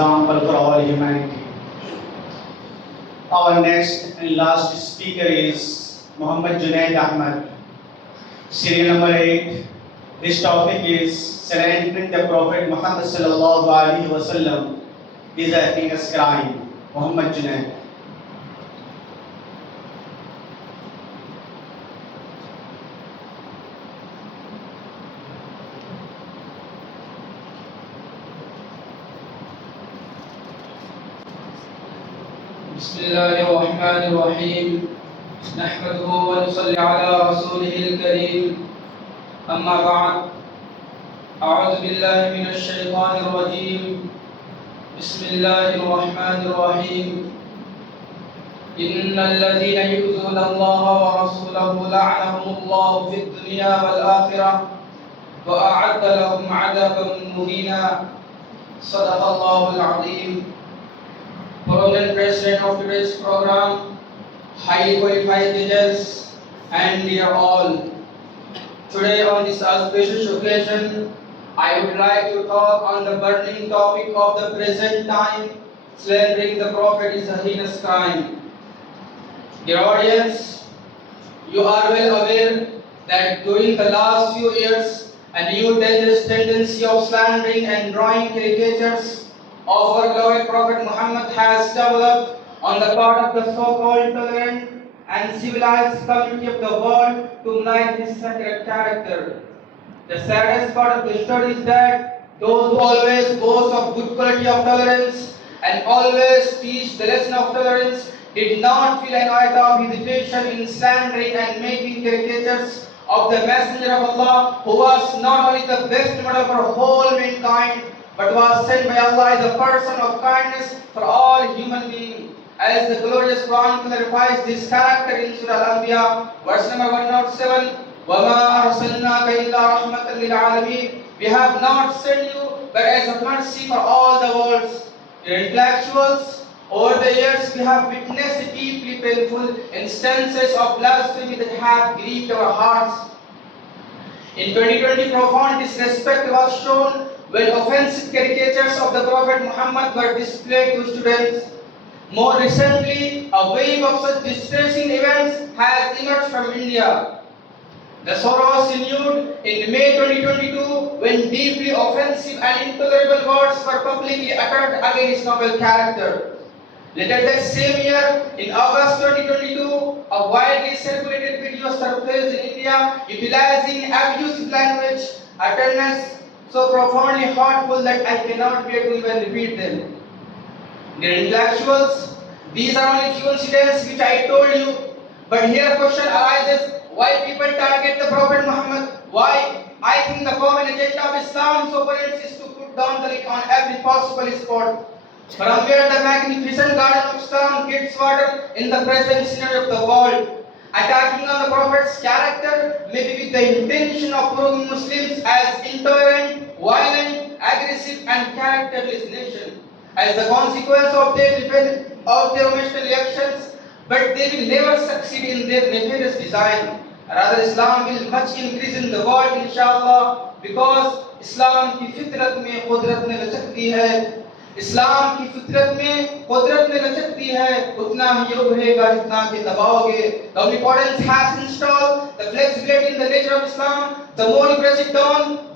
example for all humanity. Our next and last speaker is Muhammad Junaid Ahmad. Serial number 8. This topic is slandering the Prophet Muhammad sallallahu alaihi wasallam is a heinous crime. Muhammad Junaid. بسم الله الرحمن الرحيم نحمده ونصلي على رسوله الكريم أما بعد أعوذ بالله من الشيطان الرجيم بسم الله الرحمن الرحيم إن الذين يؤذون الله ورسوله لعنهم الله في الدنيا والآخرة وأعد لهم عذابا مهينا صدق الله العظيم. Prominent President of today's program, highly qualified judges, and dear all. Today on this auspicious occasion, I would like to talk on the burning topic of the present time, slandering the Prophet is a heinous crime. Dear audience, you are well aware that during the last few years, a new dangerous tendency of slandering and drawing caricatures of our beloved Prophet Muhammad has developed on the part of the so-called tolerant and civilized community of the world to unite this sacred character. The saddest part of the story is that those who always boast of good quality of tolerance and always teach the lesson of tolerance did not feel an iota of hesitation in slandering and making caricatures of the Messenger of Allah, who was not only the best model for whole mankind, but was sent by Allah as a person of kindness for all human beings. As the glorious Quran clarifies this character in Surah Al-Anbiya, verse number 107, وَمَا أَرْسَلْنَاكَ إِلَّا رَحْمَةً لِلْعَالَمِينَ. We have not sent you but as a mercy for all the worlds. Dear intellectuals, over the years we have witnessed deeply painful instances of blasphemy that have grieved our hearts. In 2020, profound disrespect was shown when offensive caricatures of the Prophet Muhammad were displayed to students. More recently, a wave of such distressing events has emerged from India. The sorrow was renewed in May 2022 when deeply offensive and intolerable words were publicly uttered against noble character. Later that same year, in August 2022, a widely circulated video surfaced in India utilizing abusive language, utterances so profoundly hurtful that I cannot bear to even repeat them. Dear intellectuals, these are only few incidents which I told you, but here a question arises, why people target the Prophet Muhammad? Why? I think the common agenda of Islam's opponents is to put down the leak on every possible spot. From where the magnificent garden of Islam gets water in the present scenario of the world. Attacking on the Prophet's character may be with the intention of proving Muslims as intolerant, violent, aggressive and characterless nation as the consequence of their emotional reactions, but they will never succeed in their nefarious design. Rather, Islam will much increase in the world, inshallah, because Islam की फितरत में कुदरत ने लचकती है. इस्लाम की फितरत में कुदरत ने लचकती है, उतना ही उभरेगा जितना कि दबाओगे. The omnipotence has installed the flexibility in the nature of Islam. The more you press it down,